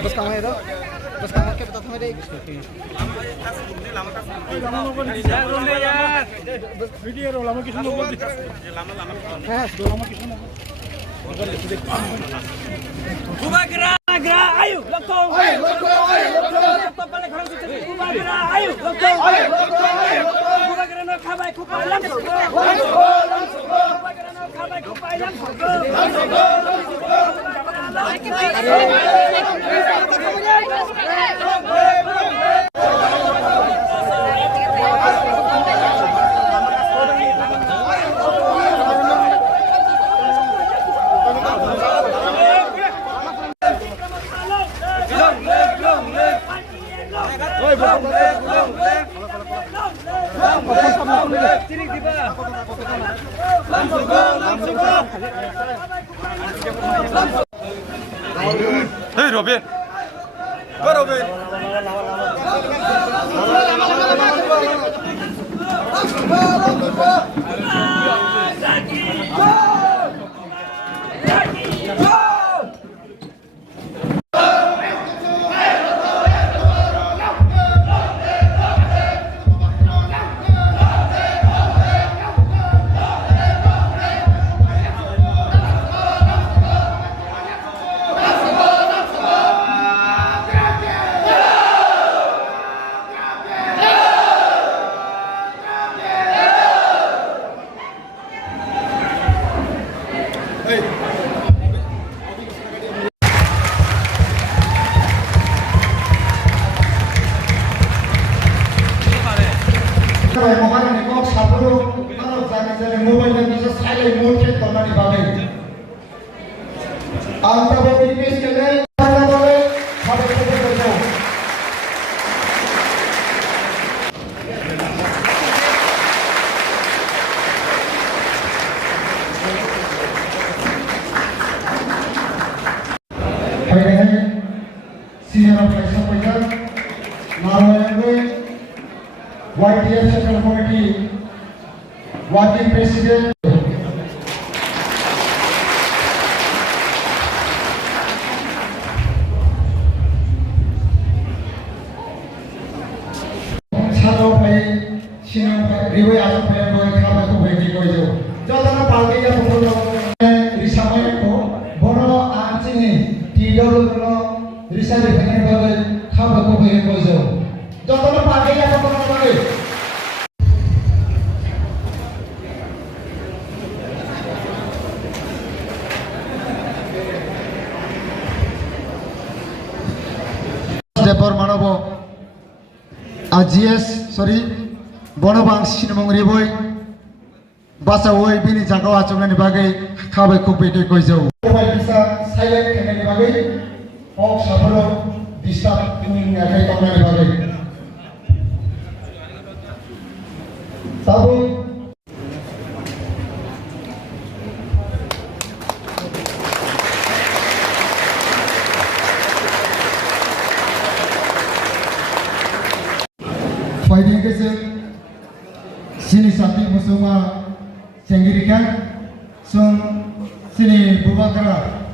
Bos kamu itu? Bos kamu ke betul tadi? Video lama kisah mau buat. Lama kisah mau. Buka gerak, ayo, lokong. Ayo, lokong, ayo, lokong. Buka gerak, ayo, lokong. Ayo, lokong, ayo, lokong. Buka gerak nak kabai kupai langsung. Langsung. Buka gerak nak kabai kupai langsung. Hey Robin, go Robin. YTS Central Committee Working President Chalo Pai Sino Riwe Aso Pai Koi Khaba Ko Bai Koi Jo Jodana Party Ya Photo Risamay Ko Bono Anchini Tidol Ko Risale Phane Bai Khaba Ko Bai Koi Jo Jodana Party Ya Photo Bai Depor Manobo GS sorry Bonobang Sinamong Riboy Basa Woi Bini Jagawa Chumani Bagai Kabe Kupete Koizo Mobile Visa Silent Kennedy Bagai Pok Sapolo Disturb Tuning Akai Tomani Bagai Sabu Fighting against Sini Sati Musuma Sengirikan Sung Sini Bubakara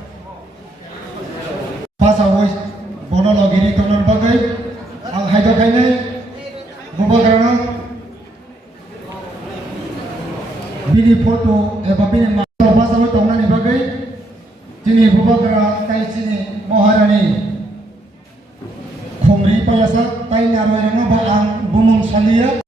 bini foto eba bini ma pasal tongna ni bagai sini bubakara tai sini Maharani khomri payasa tai naroi ranga ba ang bumung salia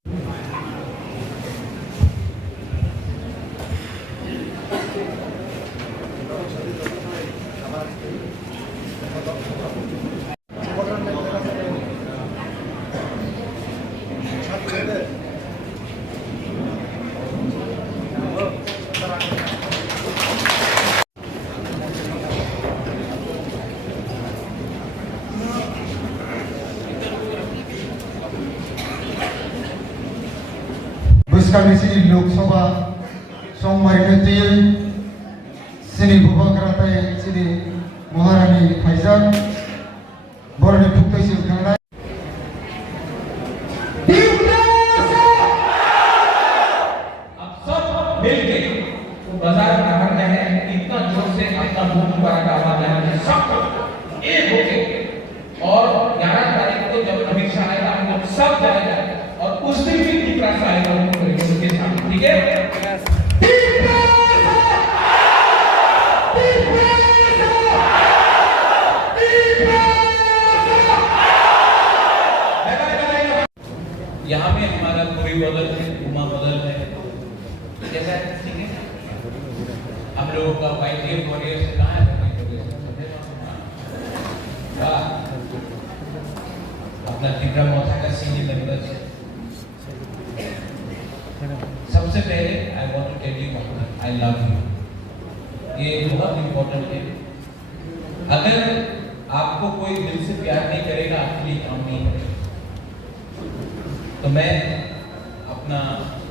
kami sini Lok Sabha Sombai Neti sini Bubakara tai sini Maharani Faizal Borni Puktai Sil Khanai अब सब मिलके बाजार में बाहर जाए इतना जोर से अपना मुंह पर आवाज लगाए सबको एक होके और 11 तारीख को जब अमित शाह आएगा हम लोग सब जाएंगे और उस दिन भी टिकरा आएगा उनके साथ ठीक है यहाँ में हमारा पूरी बदल है उमा बदल है कैसा है ठीक है हम लोगों का वाइटियर वॉरियर से कहाँ है अपना त्रिपुरा मोथा का सीनियर मेंबर है सबसे पहले I want to tell you I love you ये बहुत इम्पोर्टेंट है अगर आपको कोई दिल से प्यार नहीं करेगा आपके लिए काम नहीं करेगा तो मैं अपना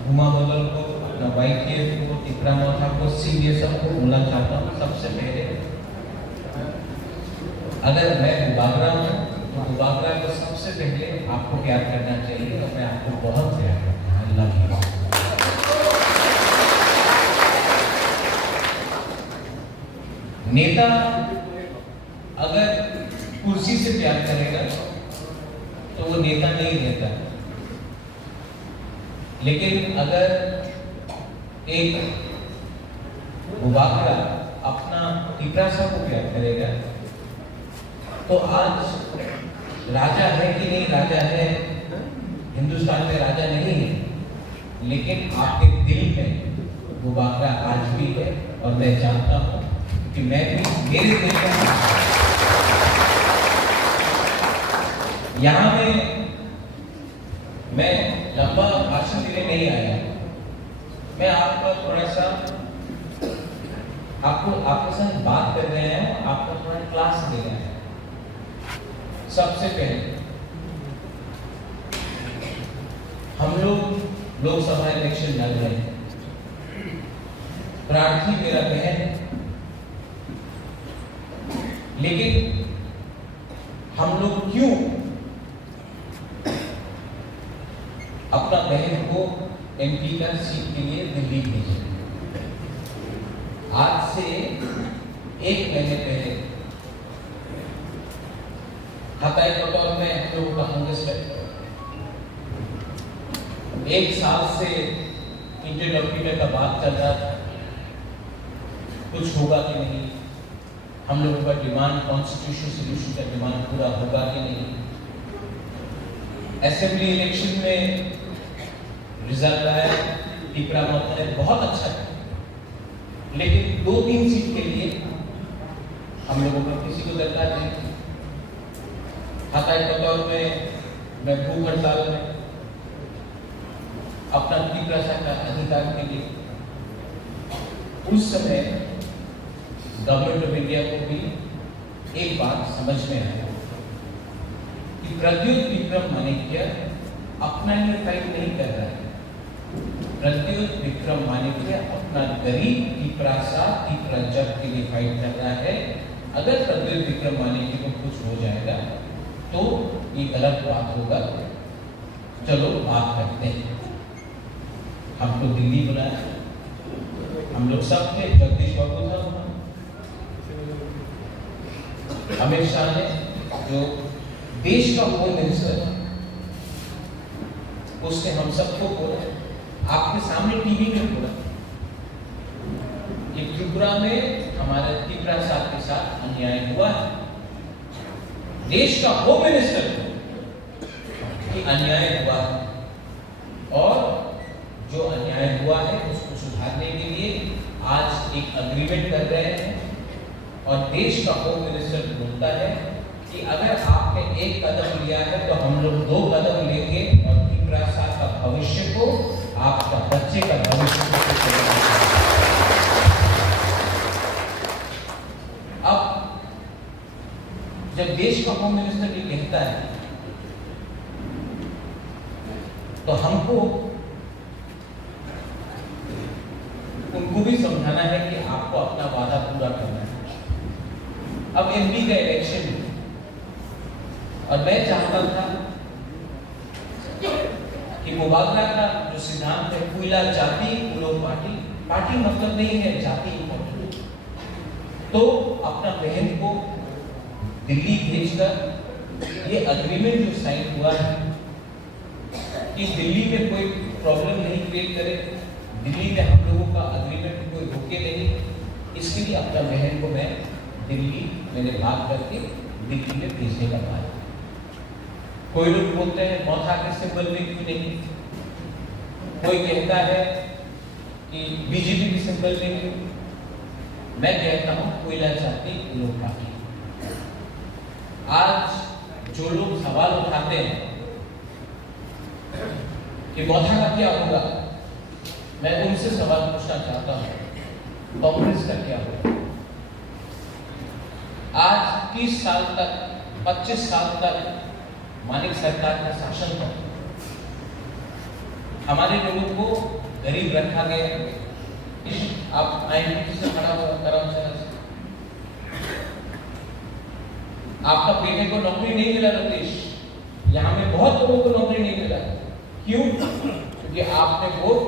हुमा बदल को अपना वाइटियर को त्रिपुरा मोथा को सीनियर सबको बोलना चाहता हूँ सबसे पहले अगर मैं बागरा हूँ तो बागरा को सबसे पहले आपको प्यार करना चाहिए और मैं आपको बहुत प्यार करता हूँ आई लव यू नेता अगर कुर्सी से प्यार करेगा तो वो नेता नहीं रहता लेकिन अगर एक बागरा अपना त्रिपुरा को प्यार करेगा तो आज राजा है कि नहीं राजा है हिंदुस्तान में राजा नहीं है लेकिन आपके दिल में वो बागरा आज भी है और मैं जानता हूँ कि मैं भी मेरे दिल में यहाँ में मैं लंबा भाषण देने नहीं आया मैं आपका थोड़ा सा आपके साथ बात कर रहे हैं आपको थोड़ा क्लास दे रहे हैं सबसे पहले हम लोग लोकसभा इलेक्शन लड़ रहे हैं प्रार्थी मेरा बहन है लेकिन हम लोग क्यों अपना बहन को एमपी का सीट के लिए दिल्ली भेजे आज से 1 महीने पहले हताई पटौर में हम लोगों का कांग्रेस है 1 साल से इंटरलॉक्यूटर का बात चल रहा था कुछ होगा कि नहीं हम लोगों का डिमांड कॉन्स्टिट्यूशन सोल्यूशन का डिमांड पूरा होगा कि नहीं असेंबली इलेक्शन में रिजल्ट आया त्रिपुरा मोथा ने बहुत अच्छा किया लेकिन 2-3 सीट के लिए हम लोगों को किसी को दरकार नहीं हताई पटौर में मैं भूख हड़ताल में अपना त्रिपुरा का अधिकार के लिए उस समय गवर्नमेंट ऑफ इंडिया को भी एक बात समझ में आया कि प्रद्युत विक्रम माणिक्य अपना लिए फाइट नहीं कर रहा है प्रद्युत विक्रम माणिक्य अपना गरीब त्रिपुरा जग के लिए फाइट कर रहा है अगर प्रद्युत विक्रम माणिक्य को कुछ हो जाएगा तो ये गलत बात होगा चलो बात करते हैं हमको दिल्ली बुलाया हम लोग सब थे जगदीश बाबू था अमित शाह ने जो देश का होम मिनिस्टर उसने हम सबको बोला आपके सामने टीवी में बोला कि त्रिपुरा में हमारे त्रिपुरा साथ के साथ अन्याय हुआ है। देश का होम मिनिस्टर कि अन्याय हुआ है और जो अन्याय हुआ है उसको सुधारने के लिए आज एक अग्रीमेंट कर रहे हैं और देश का होम मिनिस्टर बोलता है कि अगर आपने एक कदम लिया है तो हम लोग 2 कदम लेंगे और त्रिपुरा साथ का भविष्य को, आपका बच्चे का भविष्य को। अब जब देश का होम मिनिस्टर ये कहता है तो हमको उनको भी समझाना है कि आपको अपना वादा पूरा करना है। अब एमपी का इलेक्शन और मैं चाहता था कि मुबागरा का जो सिद्धांत है, कोयला जाति लोग पार्टी, पार्टी मतलब नहीं है जाति इंपॉर्टेंट, तो अपना बहन को दिल्ली भेजकर ये अग्रीमेंट जो साइन हुआ है कि दिल्ली में कोई प्रॉब्लम नहीं क्रिएट करे, दिल्ली में हम लोगों का अग्रीमेंट कोई रोके नहीं, इसके लिए अपना बहन को मैं दिल्ली मैंने बात करके दिल्ली में भेजने का बात। कोई लोग बोलते हैं मौथा के सिंबल में क्यों नहीं, कोई कहता है कि बीजेपी के सिंबल में क्यों, मैं कहता हूं कोयला जाति लोग पार्टी। आज जो लोग सवाल उठाते हैं कि मौथा का क्या होगा, मैं उनसे सवाल पूछना चाहता हूं कांग्रेस का क्या होगा। आज 30 साल तक 25 साल तक मानिक सरकार का शासन था, हमारे लोगों को गरीब रखा गया। आप आईएनटी से खड़ा हुआ करमचंद, आपका बेटे को नौकरी नहीं मिला रतीश, यहाँ में बहुत लोगों को नौकरी नहीं मिला। क्यों? क्योंकि आपने वोट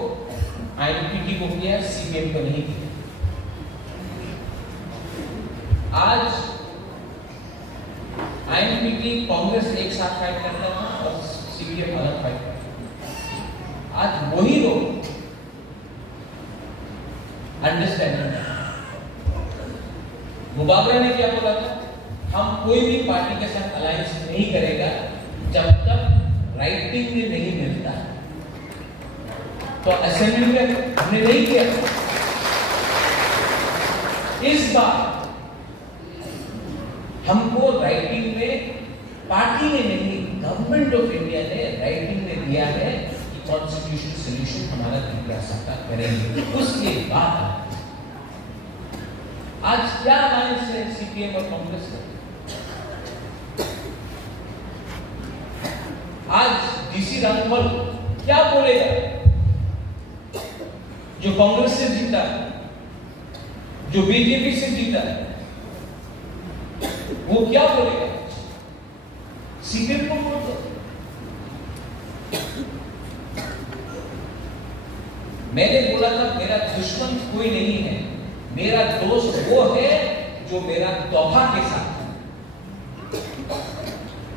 आईएनटी को किया, सीपीएम को नहीं किया। आज आईएनटी कांग्रेस एक साथ फाइट करता था और सीपीएम अलग फाइट करता। आज वही लोग अंडरस्टैंडिंग है। मुबागरा ने क्या बोला था, हम कोई भी पार्टी के साथ अलायंस नहीं करेगा जब तक राइटिंग में नहीं मिलता। तो असेंबली में हमने नहीं किया। इस बार हमको राइटिंग में, पार्टी ने नहीं, गवर्नमेंट ऑफ इंडिया ने राइटिंग में दिया है कि कॉन्स्टिट्यूशनल सॉल्यूशन हमारा त्रिपुरा सरकार करेंगे। उसके बाद आज क्या अलायंस है सीपीएम और कांग्रेस का? आज डीसी रामफल क्या बोलेगा जो कांग्रेस से जीता है, जो बीजेपी से जीता है, वो क्या बोलेगा? सीपीएम को बोल दो। मैंने बोला था मेरा दुश्मन कोई नहीं है, मेरा दोस्त वो है जो मेरा तोहफा के साथ है,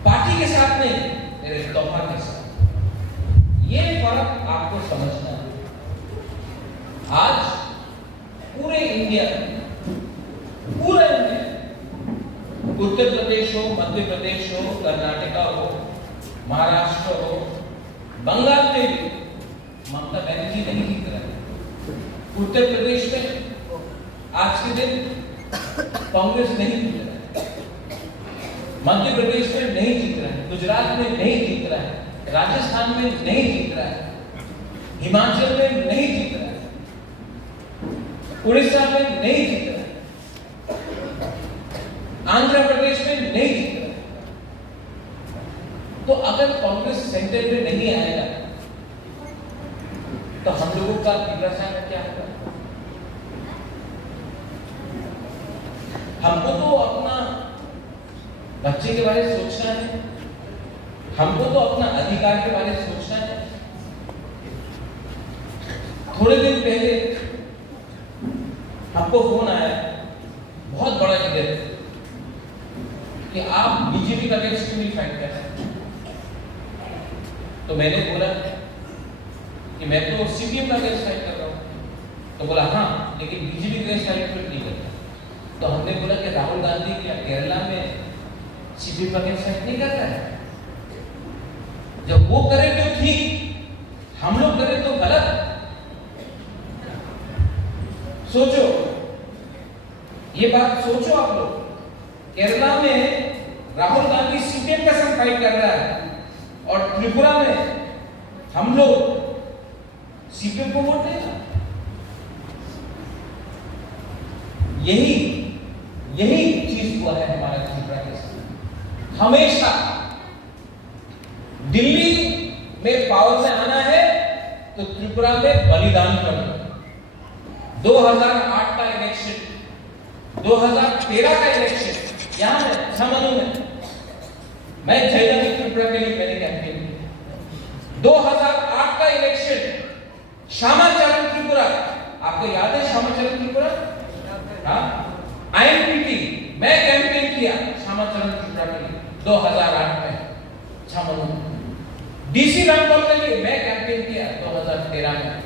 पार्टी के साथ नहीं, मेरे तोहफा के साथ। ये फर्क आपको समझना है। आज पूरे इंडिया, पूरे इंडिया, उत्तर प्रदेश हो, मध्य प्रदेश हो, कर्नाटका हो, महाराष्ट्र हो, बंगाल में भी ममता बनर्जी नहीं जीत रहा है। उत्तर प्रदेश में आज के दिन कांग्रेस नहीं जीत रहा है, मध्य प्रदेश में नहीं जीत रहा है, गुजरात में नहीं जीत रहा है, राजस्थान में नहीं जीत रहा है, हिमाचल में नहीं जीत रहा है, उड़ीसा में नहीं जीत रहा है, आंध्र प्रदेश में नहीं जीत रहा है। तो अगर कांग्रेस सेंटर में नहीं आएगा तो हम लोगों का त्रिपुरा का क्या होगा? हमको तो अपना बच्चे के बारे में सोचना है, हमको तो अपना अधिकार के बारे में सोचना है। थोड़े दिन पहले हमको फोन आया, बहुत बड़ा लीडर, कि आप बीजेपी का अगेंस्ट क्यों नहीं फाइट कर रहे? तो मैंने बोला कि मैं तो सीपीएम का अगेंस्ट फाइट कर रहा हूं। तो बोला हाँ, लेकिन बीजेपी देश सेलिब्रेट नहीं करता। तो हमने बोला कि राहुल गांधी क्या केरला में सीपीएम का अगेंस्ट नहीं करता है? जब वो करे तो ठीक, हम लोग करें तो गलत। सोचो, ये बात सोचो आप लोग। केरला में राहुल गांधी सीपीएम का संग फाइट कर रहा है और त्रिपुरा में हम लोग सीपीएम को वोट देगा। यही चीज हुआ है हमारा त्रिपुरा के साथ। हमेशा दिल्ली में पावर में आना है तो त्रिपुरा में बलिदान करना। 2008 का इलेक्शन, 2013 का इलेक्शन यहां है छमनू में, मैं जयनगर त्रिपुरा के लिए मैंने कैंपेन किया। 2008 का इलेक्शन श्यामाचरण त्रिपुरा, आपको याद है श्यामाचरण त्रिपुरा? हाँ, आईएनपीटी मैं कैंपेन किया श्यामाचरण त्रिपुरा के लिए 2008 में छमनू। डीसी रामपाल के लिए मैं कैंपेन किया 2013 में।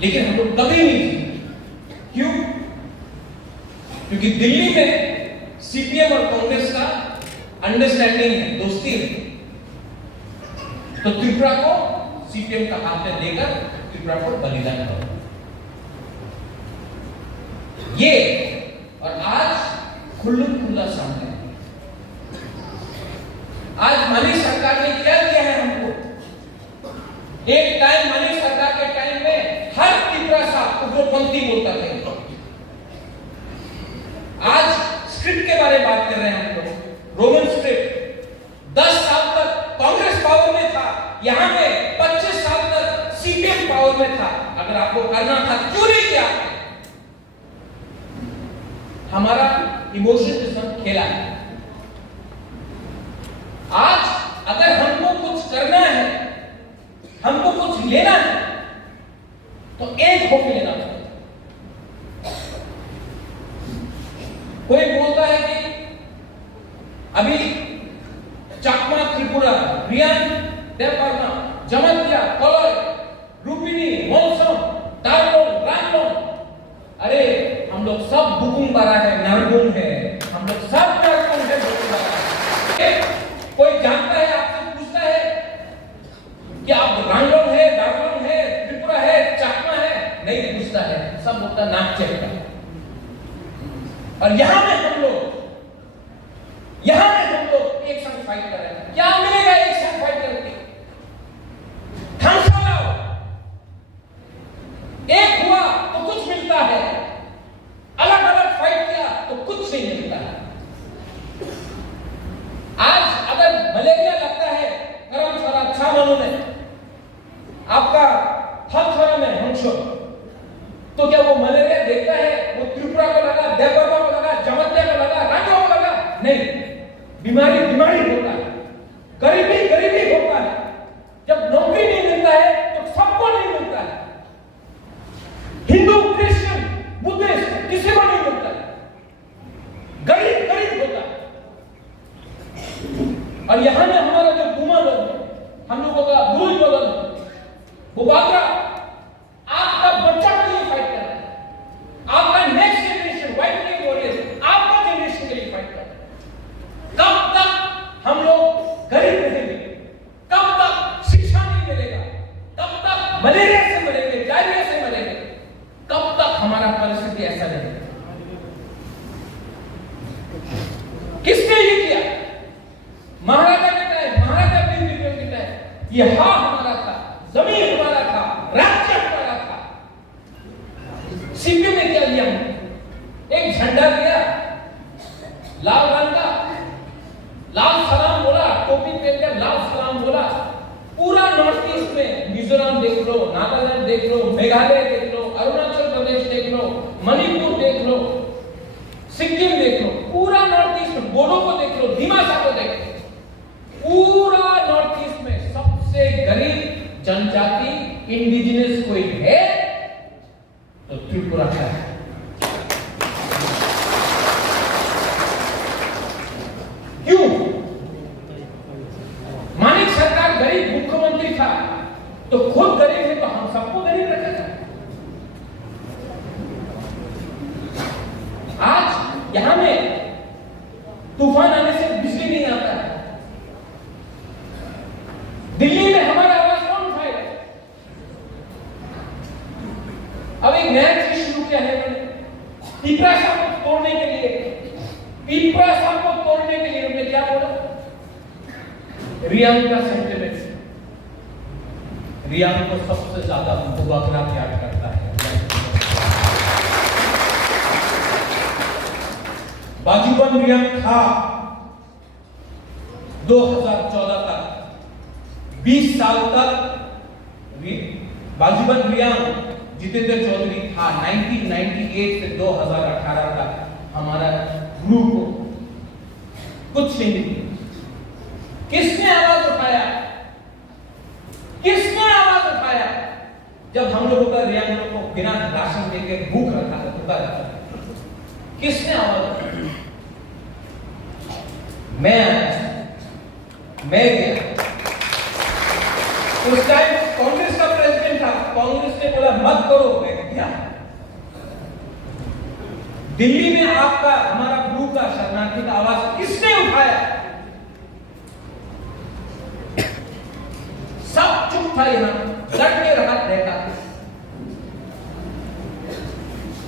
लेकिन हम लोग कभी नहीं जीते। क्यों? क्योंकि दिल्ली में सीपीएम और कांग्रेस का अंडरस्टैंडिंग है, दोस्ती है। तो त्रिपुरा को सीपीएम का हाथ में देकर त्रिपुरा को बलिदान करो। ये और आज खुल्लम खुल्ला सामने। आज मनीष सरकार ने क्या किया है हमको? एक टाइम मनीष सरकार के टाइम में हर त्रिपुरा साहब उग्रपंथी बोलता थे। आज स्क्रिप्ट के बारे में बात कर रहे हैं हम लोग, रोमन स्क्रिप्ट। 10 साल तक कांग्रेस पावर में था, यहां पे 25 साल तक सीपीएम पावर में था। अगर आपको करना था क्यों नहीं किया? हमारा इमोशन के साथ खेला है। आज अगर हमको कुछ करना है, हमको कुछ लेना है, तो एक होके लेना चाहिए। कोई बोलता है कि अभी चकमा त्रिपुरा, रियान, देवबर्मा, जमतिया, कलोय, रूपिनी, मौसम, दारोन, रामलोन, अरे हम लोग सब बुकुम बरा है, नरगुम है, हम लोग सब नरगुम है, बुकुम बरा है। कोई जानता है, आपसे पूछता है कि आप रामलोन है, दारोन है, त्रिपुरा है, चकमा है? नहीं पूछता है, सब बोलता नाक चेक का। और यहां में हम लोग एक साथ फाइट कर रहे हैं। क्या मिलेगा एक साथ फाइट करके? थांसा लाओ, एक हुआ तो कुछ मिलता है, अलग अलग फाइट किया तो कुछ नहीं मिलता है। आज अगर मलेरिया लगता है करमसरा, छामनू में, आपका थलथरा में हंसो, तो क्या वो मलेरिया देखता है वो त्रिपुरा को लगा, देवबर्मा को लगा, जमतिया को लगा, राजो को लगा? नहीं, बीमारी होता है, गरीबी होता है। जब नौकरी नहीं मिलता है तो सबको नहीं मिलता है। हिंदू, क्रिश्चियन, बुद्धिस्ट किसी को नहीं मिलता है। गरीब होता है। और यहां में हमारा जो बुमा लोग है, हम लोगों का बुरुज बदल, वो बाकरा आपका बच्चा के लिए फाइट कर रहा है, आपका next generation, white plague warriors आपका जनरेशन के लिए फाइट कर रहा है। कब तक हम लोग गरीब रहेंगे? कब तक शिक्षा नहीं मिलेगा? कब तक मलेरिया से मरेंगे, डायरिया से मरेंगे? कब तक हमारा परिस्थिति ऐसा रहेगा? किसने ये किया? महाराजा के टाइम, महाराजा प्रिंसिपल के टाइम ये हां हमारा था, जमीन हमारा था, राज्य हमारा था। सीपीएम ने क्या लिया? एक झंडा दिया लाल रंग का, लाल सलाम बोला, टोपी पहनकर लाल सलाम बोला। पूरा नॉर्थ ईस्ट में मिजोरम देख लो, नागालैंड देख लो, मेघालय देख लो, अरुणाचल प्रदेश देख लो, मणिपुर देख लो, सिक्किम देख लो, पूरा नॉर्थ ईस्ट में, बोडो को देख लो, दिमासा को देख लो, पूरा नॉर्थ ईस्ट में सबसे गरीब जनजाति इंडिजिनस कोई है तो त्रिपुरा का है। क्यों? मानिक सरकार गरीब मुख्यमंत्री था तो खुद गरीब है तो में तूफान आने से बिजली नहीं आता है। दिल्ली में हमारा आवाज कौन उठाएगा? अब एक नया चीज शुरू किया है पीपरा साहब को तोड़ने के लिए। पीपरा साहब को तोड़ने के लिए उन्होंने क्या बोला? रियांग का सेंटिमेंट। रियांग को सबसे ज्यादा बुबागरा प्यार करता है। बाजूबंद रियांग था 2014 तक, 20 साल तक बाजूबंद रियांग जितेंद्र चौधरी था। 1998 से 2018 तक हमारा ग्रुप को कुछ नहीं मिला। किसने आवाज उठाया? किसने आवाज उठाया? जब हम लोगों का रियांग लोगों को बिना राशन देकर भूख रखा था, पुकारा, किसने आवाज उठाई? मैं गया। उस टाइम कांग्रेस का प्रेसिडेंट था, कांग्रेस ने बोला मत करो, मैं गया। दिल्ली में आपका हमारा ग्रुप का शरणार्थी का आवाज किसने उठाया? सब चुप था, यहां लट के रहा देखा।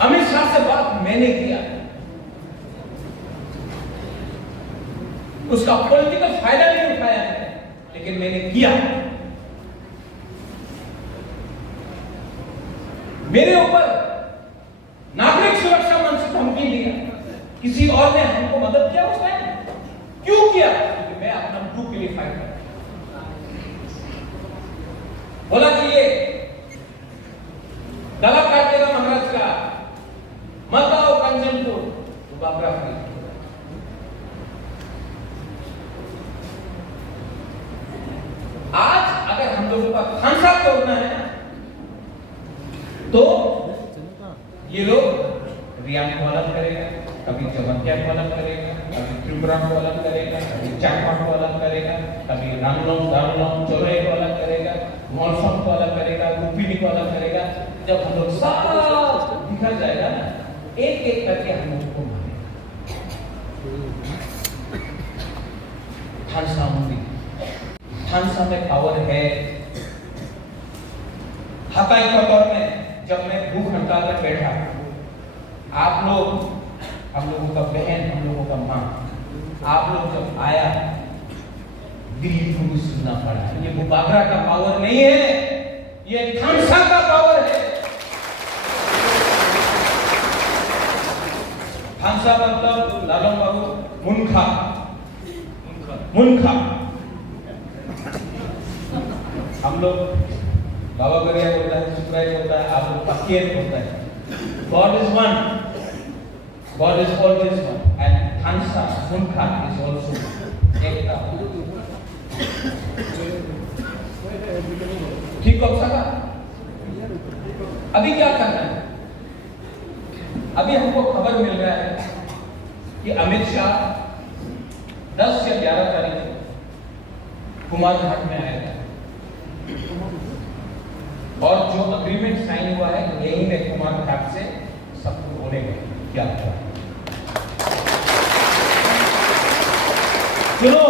अमित शाह से बात मैंने किया। उसका पॉलिटिकल फायदा नहीं उठाया है, लेकिन मैंने किया। मेरे ऊपर नागरिक सुरक्षा मंच से धमकी दिया। किसी और ने हमको मदद किया उस टाइम? क्यों किया? क्योंकि मैं अपना ग्रुप के लिए फाइट करता। बोला कि ये गला काट देगा महाराज का, मत आओ कंचनपुर, तो बाबरा फ्री। आज अगर हम लोगों का खानसा तोड़ना है तो ये लोग रियांग को अलग करेगा, कभी जमतिया को अलग करेगा, कभी त्रिपुरा को अलग करेगा, कभी चाकमा को अलग करेगा, कभी रामलोंग चौराहे को अलग करेगा, मौसम को अलग करेगा, लुम्बिनी को अलग करेगा। जब हम लोग सब बिखर जाएगा ना, एक एक करके हम लोग को मारेगा। खानसा में पावर है। हताई के तौर में जब मैं भूख हड़ताल में बैठा, आप लोग, हम लोगों का बहन, हम लोगों का मां, आप लोग जब आया, दिल्ली को भी सुनना पड़ा। ये बुबागरा का पावर नहीं है, ये खानसा का पावर है। खानसा मतलब लालम बाबू मुनखा, मुनखा। हम लोग बाबा गरिया बोलता है, सुखराय बोलता है, आप लोग पकियत बोलता है। God is one, God is always one, and Khansa, Munkha is also एकता। ठीक हो सका? अभी क्या करना है? अभी हमको खबर मिल रहा है कि अमित शाह 10 या 11 तारीख को कुमारघाट में आएगा और जो अग्रीमेंट साइन हुआ है यही में कुमारघाट से सबको बोलेंगे क्या हुआ। सुनो,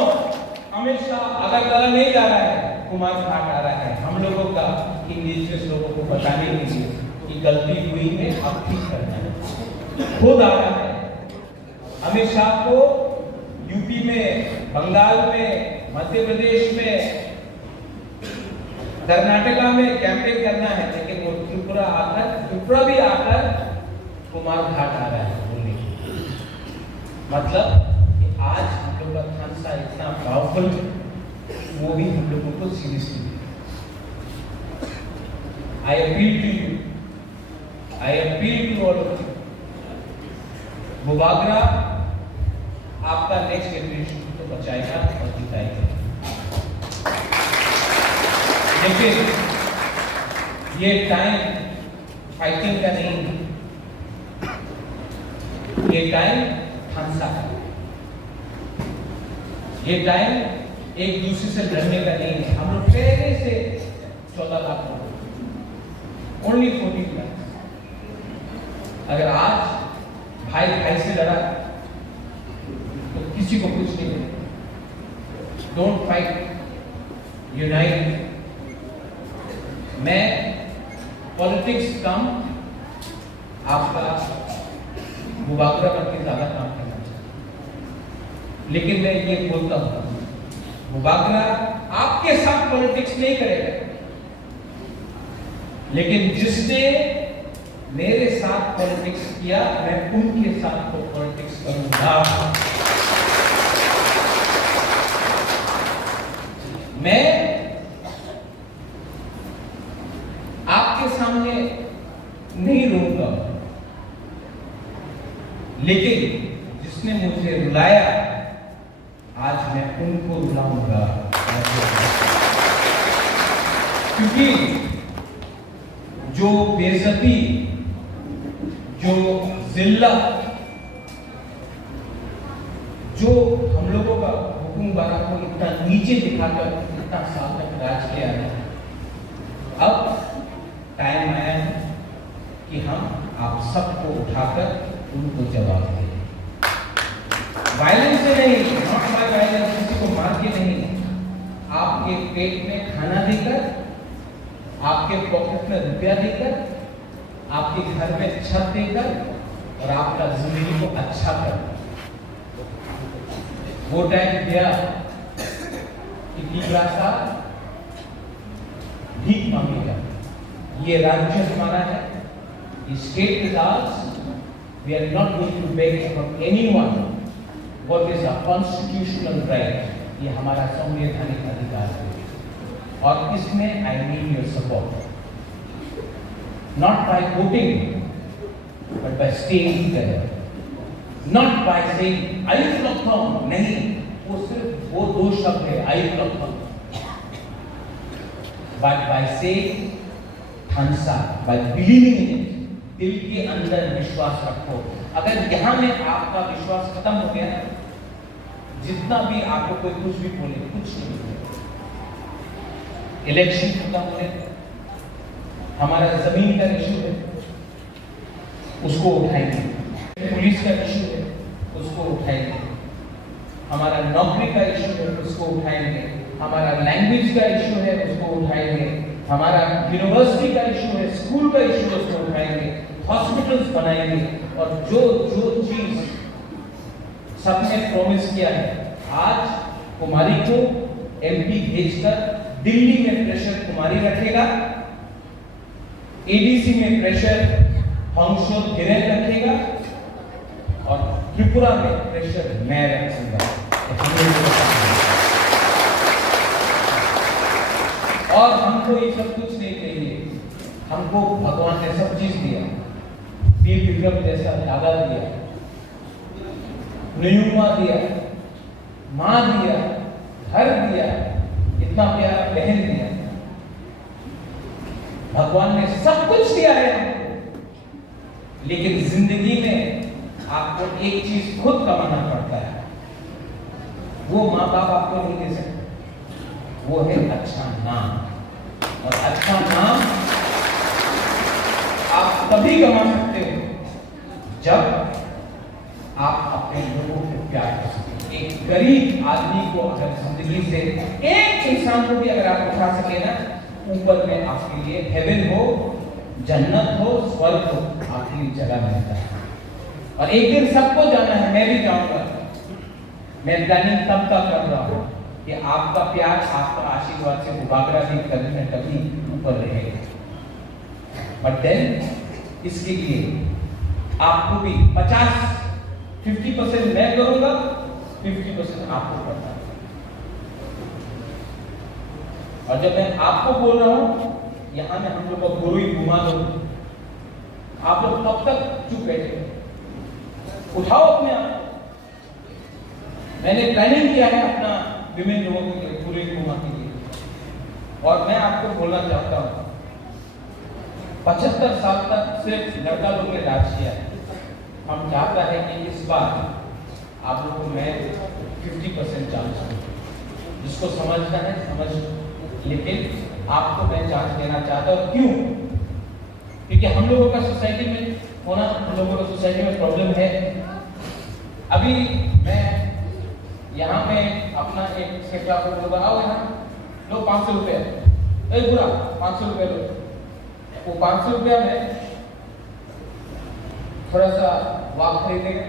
अमित शाह अगरतला नहीं जा रहा है, कुमारघाट आ रहा है। हम लोगों का, इंडिजिनियस लोगों को बताने के लिए कि गलती हुई है, अब ठीक करना है। खुद आ रहा है। अमित शाह को यूपी में, बंगाल में, मध्य प्रदेश में, कर्नाटका में कैंपेन करना है, लेकिन वो त्रिपुरा भी आकर कुमारघाट आ रहा है बोलने के लिए। मतलब कि आज हम लोग का खानसा इतना पावरफुल, वो भी हम लोगों को seriously. I appeal to you, I appeal to all of you. Bubagra आपका नेक्स्ट जनरेशन को बचाएगा और जिताएगा। लेकिन ये टाइम फाइटिंग का नहीं है, ये टाइम खानसा का, ये टाइम एक दूसरे से लड़ने का नहीं है। हम लोग पहले से 14 लाख लोग, ओनली 14 लाख। अगर आज भाई भाई से लड़ा डोंट फाइट, यूनाइट। मैं पॉलिटिक्स कम, आपका मुबाकरा करके ज्यादा काम करना चाहिए। लेकिन मैं ये बोलता हूं, मुबाकरा आपके साथ पॉलिटिक्स नहीं करेगा, लेकिन जिसने मेरे साथ पॉलिटिक्स किया, मैं उनके साथ तो पॉलिटिक्स करूंगा। मैं आपके सामने नहीं रोऊंगा, लेकिन जिसने मुझे रुलाया, आज मैं उनको रुलाऊंगा। क्योंकि जो बेइज्जती, जो जिल्लत, जो हम लोगों का हुक्मरान को इतना नीचे दिखाकर इतना साल तक राज किया है, अब टाइम आया है कि हम आप सबको उठाकर उनको जवाब दें। वायलेंस से नहीं, नॉट बाय वायलेंस, किसी को मार के नहीं, आपके पेट में खाना देकर, आपके पॉकेट में रुपया देकर, आपके घर में छत देकर और आपका जिंदगी को अच्छा कर। वो टाइम दिया कि तीसरा साल भीख मांगेगा। ये राज्य हमारा है, ये state is ours, we are not going to beg from anyone what is a constitutional right. ये हमारा संवैधानिक अधिकार है और इसमें I need your support, not by voting but by staying together, not by saying आयुष्लक्षम, नहीं, वो सिर्फ वो दो शब्द है आयुष्लक्षम, बट बाय सेइंग हंसा, बाय बिलीविंग इन इट, दिल के अंदर विश्वास रखो। अगर यहां में आपका विश्वास खत्म हो गया, जितना भी आपको कोई कुछ भी बोले, कुछ नहीं बोले। इलेक्शन खत्म हुए, हमारा जमीन का इशू है, उसको उठाएंगे, पुलिस का इशू है, उसको उठाएंगे, हमारा नौकरी का इशू है, उसको उठाएंगे, हमारा लैंग्वेज का इशू है, उसको उठाएंगे, हमारा यूनिवर्सिटी का इशू है, स्कूल का इशू है, उसको उठाएंगे, हॉस्पिटल्स बनाएंगे, और जो जो चीज सबने प्रॉमिस किया है, आज कुमारी को एमपी भेजकर दिल्ली में प्रेशर कुमारी रखेगा, एडीसी में प्रेशर हंसो धिरेन रखेगा, और त्रिपुरा में प्रेशर मैं रखूंगा। और हमको ये सब कुछ नहीं चाहिए, हमको भगवान ने सब चीज दिया, वीर विक्रम जैसा दादा दिया, नुयुमा दिया, मां दिया, घर दिया, इतना प्यारा बहन दिया, भगवान ने सब कुछ दिया है हमको, लेकिन जिंदगी में आपको एक चीज खुद कमाना पड़ता है, वो माँ बाप आपको नहीं दे सकते, वो है अच्छा नाम। और अच्छा नाम आप तभी कमा सकते हो जब आप अपने लोगों को प्यार कर सकें। एक गरीब आदमी को अगर जिंदगी से एक इंसान को भी अगर आप उठा सके ना, ऊपर में आपके लिए हेवन हो, जन्नत हो, स्वर्ग हो, आखिरी जगह मिलता है। और एक दिन सबको जाना है, मैं भी जाऊंगा। मैं प्लानिंग तब तक कर रहा हूं कि आपका प्यार, आपका आशीर्वाद से मुबाकरा भी कभी न कभी ऊपर रहेगा। बट देन इसके लिए आपको भी 50% मैं करूंगा, 50% आपको करना है। और जब मैं आपको बोल रहा हूं, यहां में हम लोग को गुरु ही घुमा दो, आप लोग तब तक चुप बैठे, उठाओ अपने आप। मैंने प्लानिंग किया है अपना विमेन लोगों के लिए, पूरे घुमा के लिए, और मैं आपको बोलना चाहता हूं, 75 साल तक सिर्फ लड़का लोग ने राज किया है। हम चाहता है कि इस बार आप लोग को मैं 50% चांस दूं, जिसको समझना है समझ, लेकिन आपको मैं चांस देना चाहता हूं। क्यों? क्योंकि हम लोगों का सोसाइटी में होना, हम लोगों का सोसाइटी में प्रॉब्लम है। अभी मैं यहाँ पे अपना एक सेक्टर को बोलूँगा, आओ यहाँ लो 500 रुपये, बुरा 500 रुपये लो। वो 500 रुपया में थोड़ा सा वाक खरीदेगा,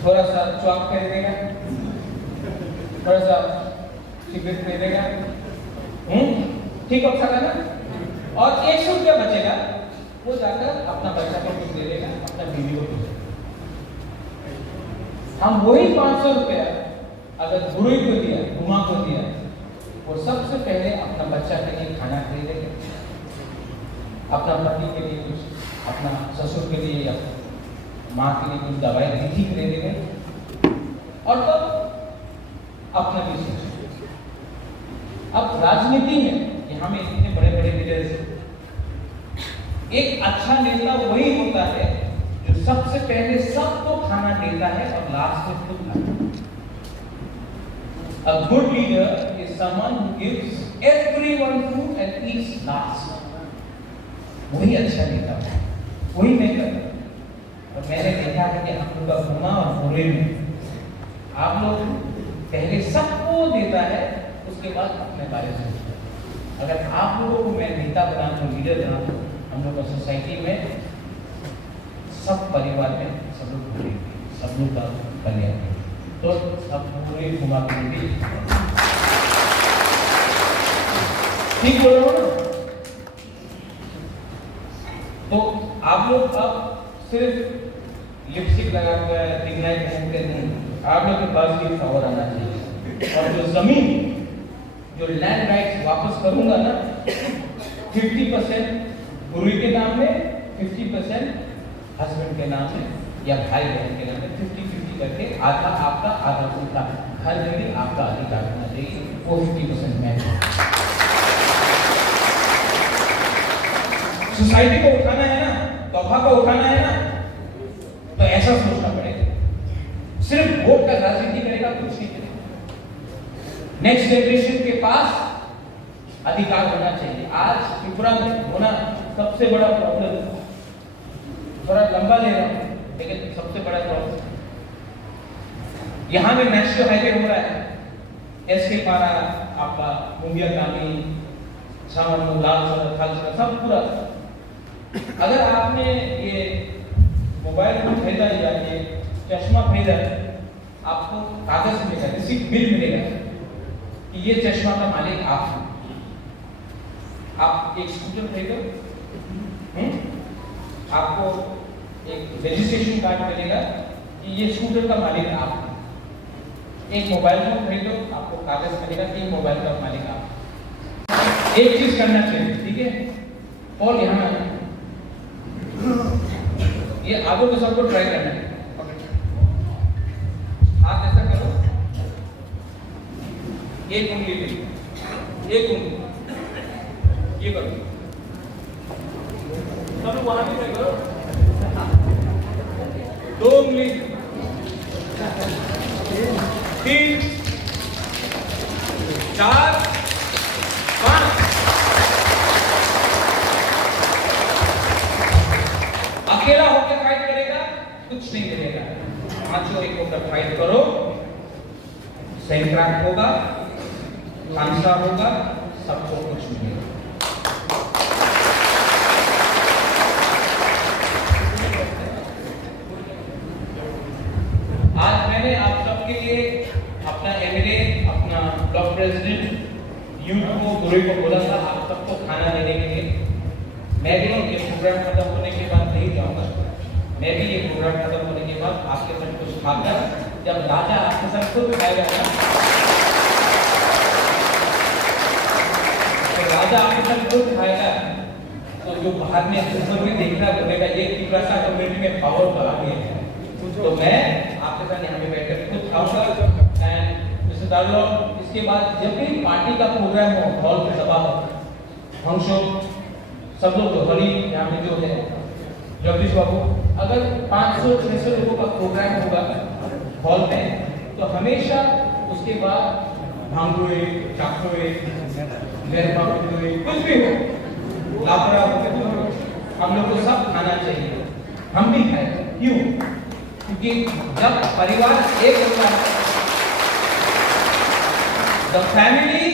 थोड़ा सा चौक खरीदेगा, थोड़ा सा सिगरेट खरीदेगा, ठीक अच्छा था ना। और 100 रुपया बचेगा, वो जाकर अपना बच्चा को कुछ दे देगा, अपना बीवी को कुछ। हम वही 500 रुपया अगर गुरु को दिया, गुमा को दिया, वो सबसे पहले अपना बच्चा के लिए खाना खरीदेगा, अपना पति के लिए कुछ, अपना ससुर के लिए या माँ के लिए कुछ दवाई विधि खरीदेगा, और तब अपना भी सोचेगा। अब राजनीति में यहाँ में इतने बड़े बड़े लीडर्स, एक अच्छा नेता वही होता है जो सबसे पहले सबको खाना देता है और लास्ट में खुद खाता है। A good leader is someone who gives everyone food and eats last. वही अच्छा नेता है, वही मैं करता हूँ। और मैंने देखा है कि हम लोग का गुमा और बुरे में आप लोग पहले सबको देता है, उसके बाद अपने बारे में सोचता है। अगर आप लोगों को मैं नेता बना दूं, लीडर बना दूं, हम लोग का सोसाइटी में सब परिवार में सब लोग बुरे, सब लोग का कल्याण, तो सब पूरे घुमा के भी ठीक बोल रहा हूँ ना। तो आप लोग अब सिर्फ लिपस्टिक लगा हुआ है, रिंग लाइट पहनते नहीं, आप लोग के पास भी पावर आना चाहिए। और जो जमीन, जो लैंड राइट्स वापस करूंगा ना, 50% गुरु के नाम में, 50% हस्बैंड के नाम में या भाई बहन के नाम में, 50-50 करके आधा आपका आधा उनका, हर जगह आपका अधिकार होना चाहिए, वो 50% मैं। सोसाइटी को उठाना है ना, तोहफा को उठाना है ना, तो ऐसा सोचना पड़ेगा। सिर्फ वोट का राजनीति करेगा, कुछ नहीं करेगा। नेक्स्ट जनरेशन के पास अधिकार होना चाहिए। आज त्रिपुरा में होना सबसे बड़ा प्रॉब्लम, थोड़ा लंबा ले रहा हूं लेकिन सबसे बड़ा प्रॉब्लम, यहाँ में नेशनल हाईवे हो रहा है, एसके पारा आपका मुंबिया ग्रामी, छावनी, लालसर, खालसर, सब पूरा। अगर आपने ये मोबाइल फोन खरीदा या ये चश्मा खरीदा, आपको कागज मिलेगा, रिसीट बिल मिलेगा कि ये चश्मा का मालिक आप हैं। आप एक स्कूटर खरीदो, आपको एक रजिस्ट्रेशन कार्ड मिलेगा कि ये स्कूटर का मालिक आप हैं। एक मोबाइल फोन खरीदो, आपको कागज मिलेगा कि मोबाइल का मालिक आप। एक चीज करना चाहिए, ठीक है? और यहाँ ये आगे तो सबको ट्राई करना है। हाथ ऐसा करो, एक उंगली ले, एक उंगली ये करो, सब लोग वहां भी करो, 2 उंगली, 3, 4, 5। अकेला होकर फाइट करेगा, कुछ नहीं मिलेगा। पांचों एक होकर फाइट करो, सेंट्रैक्ट होगा, खांसा होगा, सबको कुछ मिलेगा। आज मैंने आप सबके लिए अपना एमएलए, अपना ब्लॉक प्रेसिडेंट, यूथ को, गुरु को बोला था आप सबको खाना देने के लिए। मैं भी ये प्रोग्राम खत्म होने के बाद नहीं जाऊंगा, मैं भी ये प्रोग्राम खत्म होने के बाद आपके साथ कुछ खाकर, जब राजा आपके साथ खुद खाएगा ना, तो राजा आपके साथ खुद खाएगा, तो जो बाहर में ऊपर में देखना बोलेगा ये त्रिपुरा कम्युनिटी में पावर बढ़ा गया है। तो मैं आपके साथ यहाँ पे बैठकर खुद खाऊंगा। एंड मिस्टर दादू, इसके बाद जब भी पार्टी का प्रोग्राम हो, हॉल में सभा हो, हम सब लोग तो हरी यहाँ में जो है जगदीश बाबू, अगर 500-600 लोगों का प्रोग्राम होगा हॉल में, तो हमेशा उसके बाद भांगुए, चाकुए, कुछ भी हो, लापरा हो, हम लोग को सब खाना चाहिए। हम भी खाएं, क्यों? क्योंकि जब परिवार एक होता है The family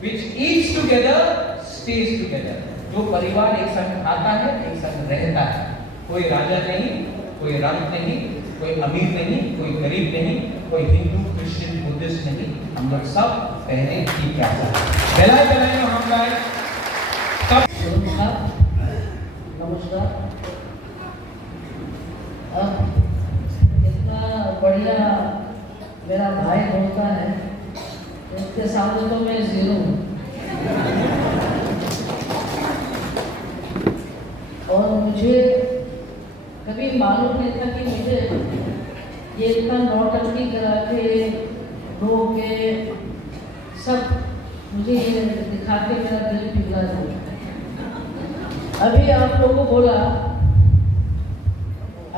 which eats together stays together. जो परिवार एक साथ खाता है, एक साथ रहता है, कोई राजा नहीं, कोई रंग नहीं, कोई अमीर नहीं, कोई गरीब नहीं, कोई हिंदू, क्रिश्चियन, बुद्धिस्ट नहीं, हम लोग सब पहले ही प्यासा है। बेलाय बेलाय में हम गाय सब नमस्कार। इतना बढ़िया मेरा भाई बोलता है, इसके सामने तो मैं जीरो हूँ। और मुझे कभी मालूम नहीं था कि मुझे ये इतना नौटंकी करा के रो के सब मुझे ये दिखा के मेरा दिल पिघला दिया। अभी आप लोगों को बोला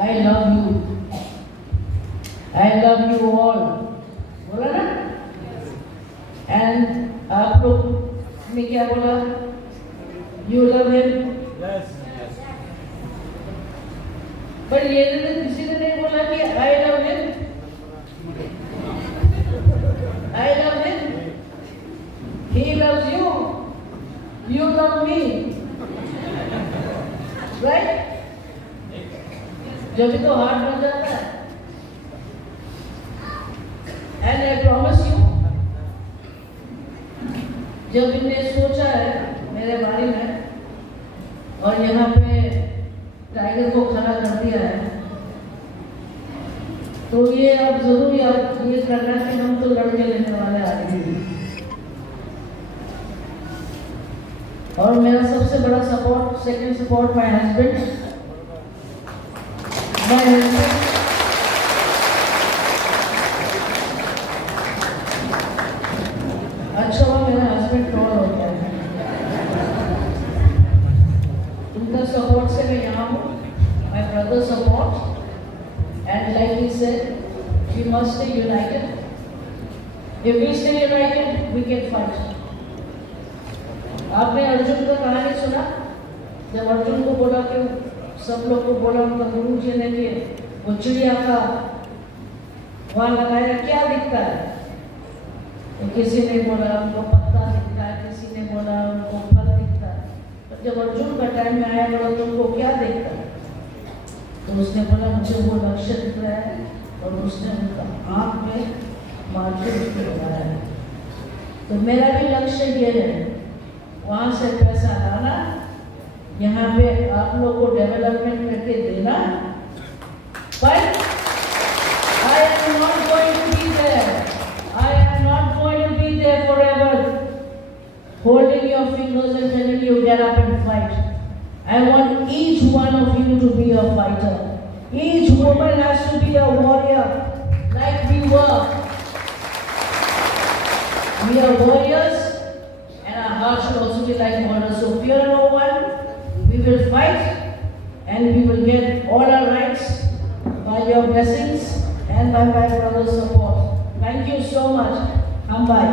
आई लव यू ऑल, बोला ना? एंड आप लोग ने क्या बोला? You love him. पर ये किसी ने नहीं बोला कि I love him. I love him, he loves you, you love me, right? जब तो हार्ट बन जाता है। एंड आई प्रॉमिस यू, जब इनने सोचा है मेरे बारे में और यहाँ पे टाइगर को खड़ा कर दिया है, तो ये अब जरूर याद ये करना कि हम तो लड़के लेने वाले आदमी हैं। और मेरा सबसे बड़ा support, second support, my husband. अच्छा हुआ मेरा हस्बैंड ट्रोल हो गया है। उनका सपोर्ट से मैं यहाँ हूँ। My brother support, and like he said, we must stay united. If we stay united we can fight. आपने अर्जुन का कहानी सुना? जब अर्जुन को बोला कि सब लोग को बोला उनका गुरु जी ने कि वो चिड़िया का वहाँ लगाया क्या दिखता है? तो किसी ने बोला उनको पत्ता दिखता है, किसी ने बोला उनको फल दिखता है। तो जब अर्जुन का टाइम में आया, बोला तुमको क्या दिखता है? तो उसने बोला मुझे वो लक्ष्य दिख रहा है, और उसने उनका आँख में मार के उसको लगाया है। तो मेरा भी लक्ष्य ये है, वहाँ से पैसा लाना, यहाँ पे आप लोग को डेवलपमेंट करके देना। But I am not going to be there. I am not going to be there forever, holding your fingers and telling you get up and fight. I want each one of you to be a fighter. Each woman has to be a warrior, like we were. We are warriors, and our hearts should also be like warriors. So fear no one. We will fight, and we will get all our rights by your blessings and by my brother's support. Thank you so much. Hambai.